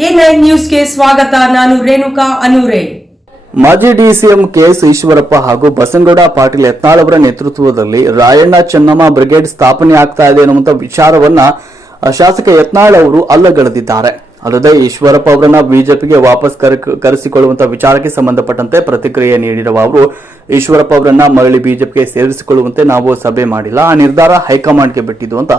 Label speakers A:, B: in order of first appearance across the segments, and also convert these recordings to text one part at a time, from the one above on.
A: ನ್ಯೂಸ್ಗೆ ಸ್ವಾಗತ. ನಾನು ರೇಣುಕಾ ಅನೂರೆ.
B: ಮಾಜಿ ಡಿಸಿಎಂ ಕೆಎಸ್ ಈಶ್ವರಪ್ಪ ಹಾಗೂ ಬಸನಗೌಡ ಪಾಟೀಲ್ ಯತ್ನಾಳ್ ಅವರ ನೇತೃತ್ವದಲ್ಲಿ ರಾಯಣ್ಣ ಚೆನ್ನಮ್ಮ ಬ್ರಿಗೇಡ್ ಸ್ಥಾಪನೆ ಆಗ್ತಾ ಇದೆ ಅನ್ನುವಂಥ ವಿಚಾರವನ್ನ ಶಾಸಕ ಯತ್ನಾಳ್ ಅವರು ಅಲ್ಲಗಳೆದಿದ್ದಾರೆ. ಅಲ್ಲದೆ ಈಶ್ವರಪ್ಪ ಅವರನ್ನ ಬಿಜೆಪಿಗೆ ವಾಪಸ್ ಕರೆಸಿಕೊಳ್ಳುವಂತಹ ಕರೆಸಿಕೊಳ್ಳುವಂತ ವಿಚಾರಕ್ಕೆ ಸಂಬಂಧಪಟ್ಟಂತೆ ಪ್ರತಿಕ್ರಿಯೆ ನೀಡಿರುವ ಅವರು, ಈಶ್ವರಪ್ಪ ಅವರನ್ನ ಮರಳಿ ಬಿಜೆಪಿಗೆ ಸೇರಿಸಿಕೊಳ್ಳುವಂತೆ ನಾವು ಸಭೆ ಮಾಡಿಲ್ಲ, ಆ ನಿರ್ಧಾರ ಹೈಕಮಾಂಡ್ಗೆ ಬಿಟ್ಟಿದ್ದು ಅಂತ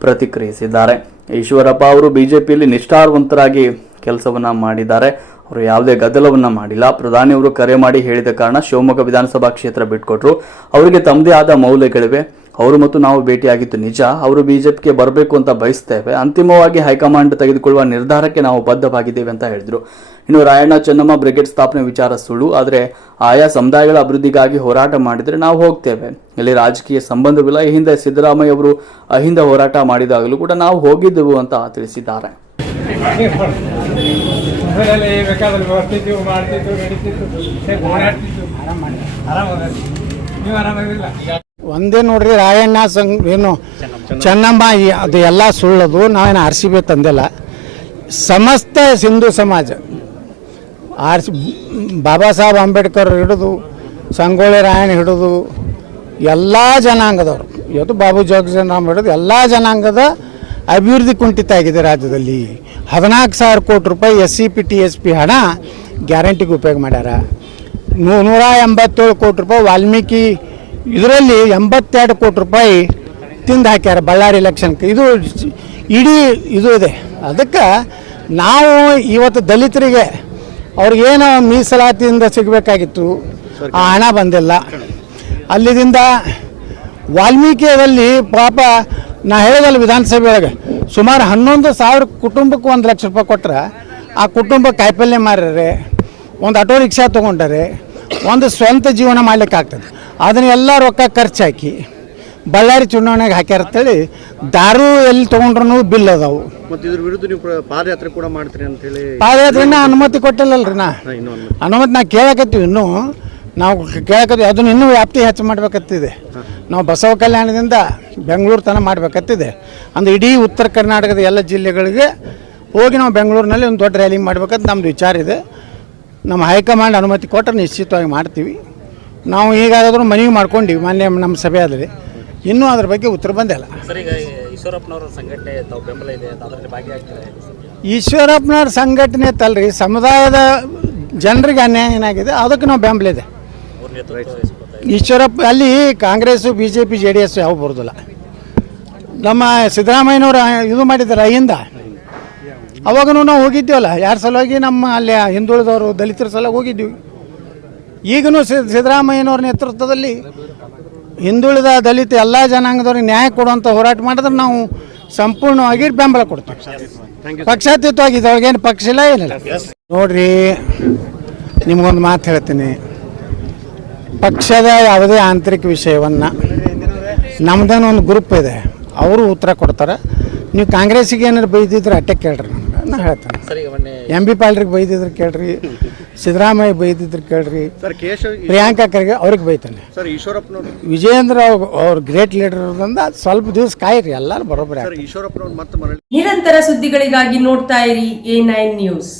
B: ಪ್ರತಿಕ್ರಿಯಿಸಿದ್ದಾರೆ. ಈಶ್ವರಪ್ಪ ಅವರು ಬಿಜೆಪಿಯಲ್ಲಿ ನಿಷ್ಠಾವಂತರಾಗಿ ಕೆಲಸವನ್ನ ಮಾಡಿದ್ದಾರೆ. ಅವರು ಯಾವುದೇ ಗದ್ದಲವನ್ನು ಮಾಡಿಲ್ಲ. ಪ್ರಧಾನಿಯವರು ಕರೆ ಮಾಡಿ ಹೇಳಿದ ಕಾರಣ ಶಿವಮೊಗ್ಗ ವಿಧಾನಸಭಾ ಕ್ಷೇತ್ರ ಬಿಟ್ಕೊಟ್ರು. ಅವರಿಗೆ ತಮ್ಮದೇ ಆದ ಮೌಲ್ಯಗಳಿವೆ. ಅವರು ಮತ್ತು ನಾವು ಭೇಟಿಯಾಗಿದ್ದು ನಿಜ. ಅವರು ಬಿಜೆಪಿಗೆ ಬರಬೇಕು ಅಂತ ಬಯಸ್ತೇವೆ. ಅಂತಿಮವಾಗಿ ಹೈಕಮಾಂಡ್ ತೆಗೆದುಕೊಳ್ಳುವ ನಿರ್ಧಾರಕ್ಕೆ ನಾವು ಬದ್ಧವಾಗಿದ್ದೇವೆ ಅಂತ ಹೇಳಿದರು. ಇನ್ನು ರಾಯಣ್ಣ ಚೆನ್ನಮ್ಮ ಬ್ರಿಗೇಡ್ ಸ್ಥಾಪನೆ ವಿಚಾರ ಸುಳ್ಳು. ಆದರೆ ಆಯಾ ಸಮುದಾಯಗಳ ಅಭಿವೃದ್ಧಿಗಾಗಿ ಹೋರಾಟ ಮಾಡಿದರೆ ನಾವು ಹೋಗ್ತೇವೆ. ಇಲ್ಲಿ ರಾಜಕೀಯ ಸಂಬಂಧವಿಲ್ಲ. ಈ ಹಿಂದೆ ಸಿದ್ದರಾಮಯ್ಯ ಅವರು ಅಹಿಂದ ಹೋರಾಟ ಮಾಡಿದಾಗಲೂ ಕೂಡ ನಾವು ಹೋಗಿದ್ದೆವು ಅಂತ ತಿಳಿಸಿದ್ದಾರೆ.
C: ಒಂದೇ ನೋಡ್ರಿ, ರಾಯಣ್ಣ ಸಂಘ ಏನು, ಚೆನ್ನಮ್ಮ ಅದು ಎಲ್ಲ ಸುಳ್ಳದು, ನಾವೇನು ಆರ್ ಸಿ ಬಿ ತಂದಿಲ್ಲ. ಸಮಸ್ತ ಹಿಂದೂ ಸಮಾಜ. ಆರ್ ಸಿ ಬಾಬಾ ಸಾಹೇಬ್ ಅಂಬೇಡ್ಕರ್ ಹಿಡಿದು, ಸಂಗೊಳ್ಳಿ ರಾಯಣ್ಣ ಹಿಡಿದು, ಎಲ್ಲ ಜನಾಂಗದವರು. ಇವತ್ತು ಬಾಬು ಜಗಜನರಾಮ್ ಹಿಡಿದು ಎಲ್ಲ ಜನಾಂಗದ ಅಭಿವೃದ್ಧಿ ಕುಂಠಿತ ಆಗಿದೆ ರಾಜ್ಯದಲ್ಲಿ. ಹದಿನಾಲ್ಕು ಸಾವಿರ ಕೋಟಿ ರೂಪಾಯಿ S C P T S P ಹಣ ಗ್ಯಾರಂಟಿಗೆ ಉಪಯೋಗ ಮಾಡ್ಯಾರ. ನೂ- ನೂರ ಎಂಬತ್ತೇಳು ಕೋಟಿ ರೂಪಾಯಿ ವಾಲ್ಮೀಕಿ, ಇದರಲ್ಲಿ ಎಂಬತ್ತೆರಡು ಕೋಟಿ ರೂಪಾಯಿ ತಿಂದು ಹಾಕ್ಯಾರ ಬಳ್ಳಾರಿ ಎಲೆಕ್ಷನ್ಗೆ ಇದು ಇಡೀ ಇದು ಇದೆ. ಅದಕ್ಕೆ ನಾವು ಇವತ್ತು ದಲಿತರಿಗೆ ಅವ್ರಿಗೇನು ಮೀಸಲಾತಿಯಿಂದ ಸಿಗಬೇಕಾಗಿತ್ತು. ಆ ಹಣ ಬಂದಿಲ್ಲ. ಅಲ್ಲಿದಿಂದ ವಾಲ್ಮೀಕಿಯಲ್ಲಿ ಪಾಪ ನಾ ಹೇಳಿದಲ್ಲ ವಿಧಾನಸಭೆ ಒಳಗೆ. ಸುಮಾರು ಹನ್ನೊಂದು ಸಾವಿರ ಕುಟುಂಬಕ್ಕೆ ಒಂದು ಲಕ್ಷ ರೂಪಾಯಿ ಕೊಟ್ರೆ ಆ ಕುಟುಂಬ ಕಾಯಿಪಲ್ಯ ಮಾರ್ಯಾರೆ ಒಂದು ಆಟೋ ರಿಕ್ಷಾ ತೊಗೊಂಡರೆ ಒಂದು ಸ್ವಂತ ಜೀವನ ಮಾಡ್ಲಿಕ್ಕೆ ಆಗ್ತದೆ. ಅದನ್ನೆಲ್ಲ ರೊಕ್ಕ ಖರ್ಚು ಹಾಕಿ ಬಳ್ಳಾರಿ ಚುನಾವಣೆಗೆ ಹಾಕ್ಯಾರ ಅಂತೇಳಿ ದಾರು ಎಲ್ಲಿ ತೊಗೊಂಡ್ರು ಬಿಲ್ ಅದಾವು.
D: ಮತ್ತೆ ಇದ್ರ ವಿರುದ್ಧ ನೀವು ಪ್ರ- ಪಾದಯಾತ್ರೆ ಕೂಡ ಮಾಡ್ತೀರಿ ಅಂತ
C: ಹೇಳಿ ಪಾದಯಾತ್ರೆನ ಅನುಮತಿ ಕೊಟ್ಟಿಲ್ಲಲ್ರಿ ನಾ. ಇನ್ನೂ ಅನುಮತಿ. ನಾ ಕೇಳಕತ್ತೀವಿ ಇನ್ನೂ. ನಾವು ಕೇಳಕತ್ತೀವಿ ಅದನ್ನ ಇನ್ನೂ ವ್ಯಾಪ್ತಿ ಹೆಚ್ಚು ಮಾಡ್ಬೇಕತ್ತಿದೆ. ನಾವು ಬಸವ ಕಲ್ಯಾಣದಿಂದ ಬೆಂಗಳೂರು ತನಕ ಮಾಡಬೇಕತ್ತಿದೆ. ಅಂದ್ರೆ ಇಡೀ ಉತ್ತರ ಕರ್ನಾಟಕದ ಎಲ್ಲ ಜಿಲ್ಲೆಗಳಿಗೆ ಹೋಗಿ ನಾವು ಬೆಂಗಳೂರಿನಲ್ಲಿ ಒಂದು ದೊಡ್ಡ ರ್ಯಾಲಿ ಮಾಡ್ಬೇಕಂತ ನಮ್ಮದು ವಿಚಾರ ಇದೆ. ನಮ್ಮ ಹೈಕಮಾಂಡ್ ಅನುಮತಿ ಕೊಟ್ಟರೆ ನಿಶ್ಚಿತವಾಗಿ ಮಾಡ್ತೀವಿ. ನಾವು ಈಗಾದರೂ ಮನವಿ ಮಾಡ್ಕೊಂಡಿವಿ ಮಾನ್ಯ ನಮ್ಮ ಸಭೆ ಆದರೆ ಇನ್ನೂ ಅದ್ರ ಬಗ್ಗೆ ಉತ್ತರ ಬಂದಿಲ್ಲ. ಈಶ್ವರಪ್ಪನವರ ಸಂಘಟನೆ ತಲ್ರಿ ಸಮುದಾಯದ ಜನರಿಗೆ ಅನ್ಯಾಯ ಏನಾಗಿದೆ ಅದಕ್ಕೆ ನಾವು ಬೆಂಬಲ ಇದೆ. ಈಶ್ವರಪ್ಪ, ಅಲ್ಲಿ Congress B J P J D S ಯಾವ ಬರೋದಿಲ್ಲ. ನಮ್ಮ ಸಿದ್ದರಾಮಯ್ಯನವರು ಇದು ಮಾಡಿದ್ದಾರೆ ಅಹಿಂದ. ಅವಾಗೂ ನಾವು ಹೋಗಿದ್ದೇವಲ್ಲ, ಯಾರ ಸಲುವಾಗಿ ನಮ್ಮ ಅಲ್ಲಿ ಹಿಂದುಳಿದವರು, ದಲಿತರ ಸಲ ಹೋಗಿದ್ದೀವಿ. ಈಗಲೂ ಸಿದ್ದರಾಮಯ್ಯನವ್ರ ನೇತೃತ್ವದಲ್ಲಿ ಹಿಂದುಳಿದ ದಲಿತ ಎಲ್ಲ ಜನಾಂಗದವ್ರಿಗೆ ನ್ಯಾಯ ಕೊಡುವಂಥ ಹೋರಾಟ ಮಾಡಿದ್ರೆ ನಾವು ಸಂಪೂರ್ಣವಾಗಿ ಬೆಂಬಲ ಕೊಡ್ತೀವಿ. ಪಕ್ಷಾತೀತವಾಗಿ ಪಕ್ಷ ಇಲ್ಲ, ಏನಿಲ್ಲ. ನೋಡ್ರಿ, ನಿಮಗೊಂದು ಮಾತು ಹೇಳ್ತೀನಿ. ಪಕ್ಷದ ಯಾವುದೇ ಆಂತರಿಕ ವಿಷಯವನ್ನು ನಮ್ದೇನೋ ಒಂದು ಗ್ರೂಪ್ ಇದೆ. ಅವರು ಉತ್ತರ ಕೊಡ್ತಾರೆ. ನೀವು ಕಾಂಗ್ರೆಸ್ಗೆ ಏನಾರು ಬೈದಿದ್ರೆ ಅಟ್ಟೆ ಕೇಳ್ರಿ ನಮ್ಗೆ. ನಾನು ಹೇಳ್ತೇನೆ. ಎಂ ಬಿ ಪಾಲ್ರಿಗೆ ಬೈದಿದ್ರೆ ಕೇಳ್ರಿ. ಸಿದ್ದರಾಮಯ್ಯ ಬೈದಿದ್ರು ಕೇಳ್ರಿ. ಸರ್ ಕೇಶವ್ ಪ್ರಿಯಾಂಕಾ ಖರ್ಗೆ ಅವ್ರಿಗೆ ಬೈತಾನೆ. ವಿಜಯೇಂದ್ರ ಅವ್ರ ಅವ್ರ ಗ್ರೇಟ್ ಲೀಡರ್ ಇರೋದ್ರಿಂದ ಸ್ವಲ್ಪ ದಿವಸ ಕಾಯಿರಿ. ಎಲ್ಲರೂ ಬರೋಬ್ಬರಿ ಸರ್ ಈಶ್ವರಪ್ಪನವ್ರು
A: ಮತ್ತೆ ನಿರಂತರ ಸುದ್ದಿಗಳಿಗಾಗಿ ನೋಡ್ತಾ ಇರಿ ಎ ನೈನ್ ನ್ಯೂಸ್